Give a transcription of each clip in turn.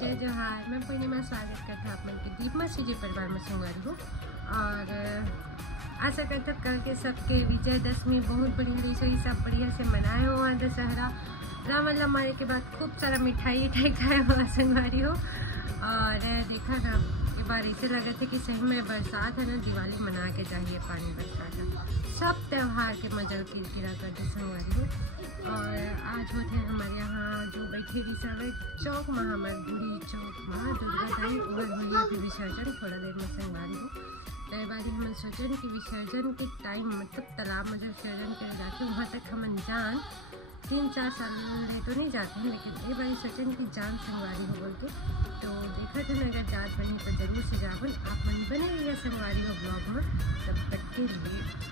जय जोहार। मैं पूर्णिमा स्वागत करता हूँ अपने दीप मसीजी परिवार में संगवारी हूँ और आशा करता कल के सबके विजयदशमी बहुत बढ़िया रही सही, सब बढ़िया से मनाए हो। वहाँ दशहरा रावण मारे के बाद खूब सारा मिठाई खाए हुआ संगवारी हो। और देखा ना ये बार ऐसे लगा था कि सही में बरसात है ना, दिवाली मना के चाहिए पानी बरसा का, सब त्यौहार के मजल किरकिरा कर संगवारी हो। और आज होते हैं हमारे यहाँ जो बैठे भी सब चौक में हमारे बुढ़ी चौक में दुर्गा दाई और भैया के विसर्जन थोड़ा देर में संगवारी हो। कई बार हम सोचन कि विसर्जन के टाइम मतलब तालाब में जब विसर्जन करे जाते वहाँ तक हम जान 3-4 साल ले तो नहीं जाते हैं, लेकिन ये बार सोचन कि जान संगवारी हो बोल के। तो देखा था अगर जात बनी तो जरूर से जावन आप मन बने रहिए संगवारी हो ब्लॉग में तब तक के लिए।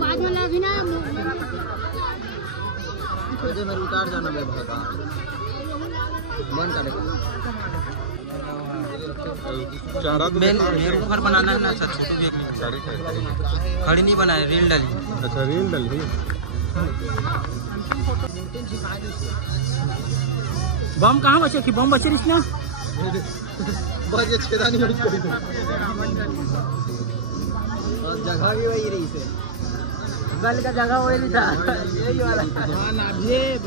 बाद में लगी ना मेरे उतार जाना मेरे भागा मन करे मेरे को घर बनाना है ना सर, छोटू भी खड़ी नहीं बनाए, रील डाली। अच्छा रील डाली। बम कहाँ बचे कि बम बचे ना बस छेदा नहीं होनी चाहिए, जगह भी वही रही से गल का जगह वही था, यही वाला ना भेद।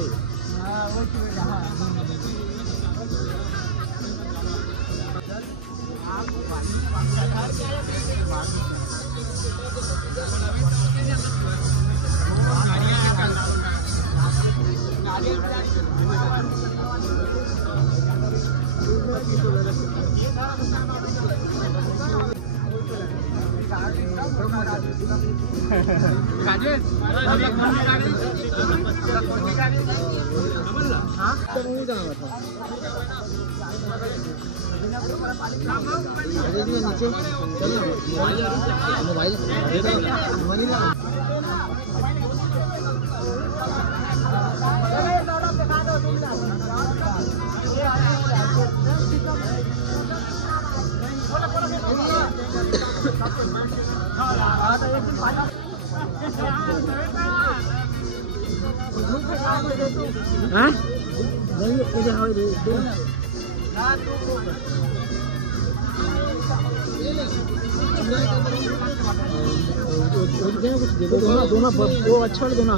दोना वो अच्छा दोना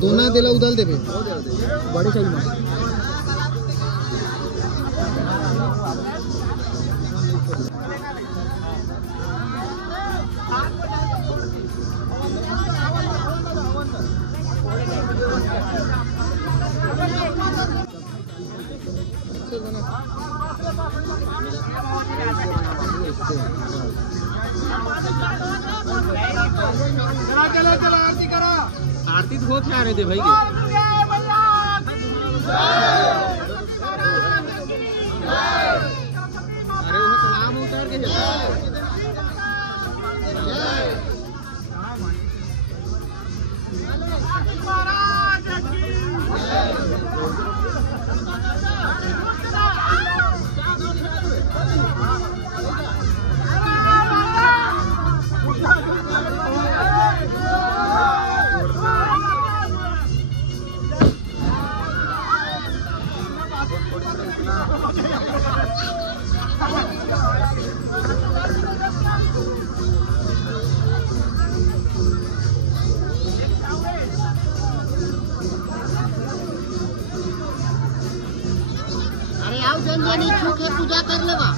दोना दिला उदल देबे बड़े चाहिए आरती तो बहुत आ रहे थे भाई के। अरे वो नाम उतार के पूजा कर लेवा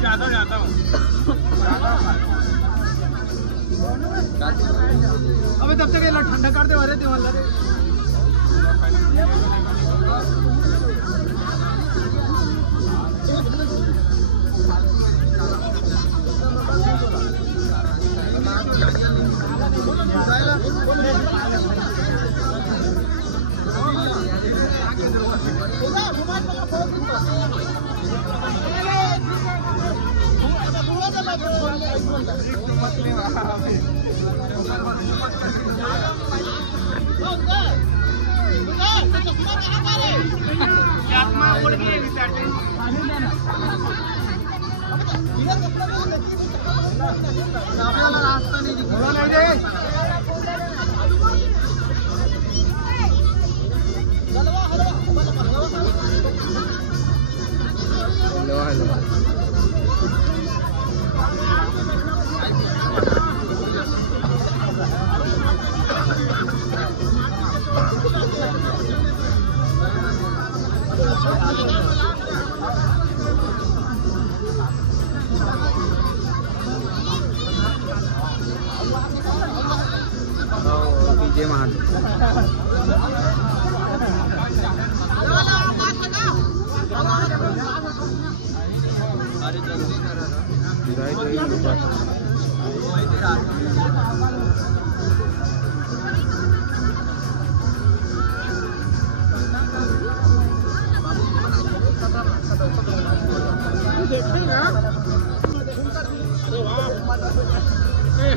ज्यादा जाता हूँ। अबे तब तक ये ठंडा कर दे वाले दीवार लगे। आत्मा उड़ गई विसर्जन रास्ता नहीं दिख डीजे मान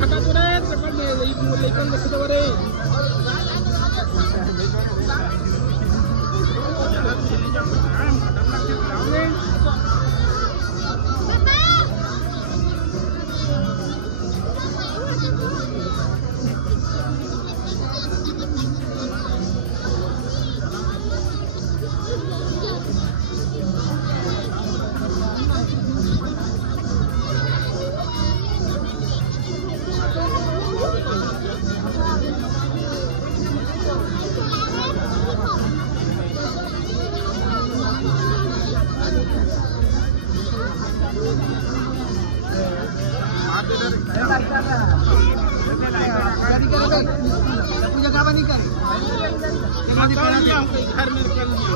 हटा तो रे पकड़ ले लेकिन देख तो रे पूजा का नहीं करे घर में कर लिया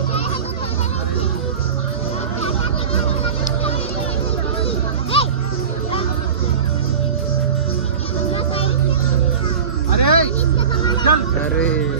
अरे चल अरे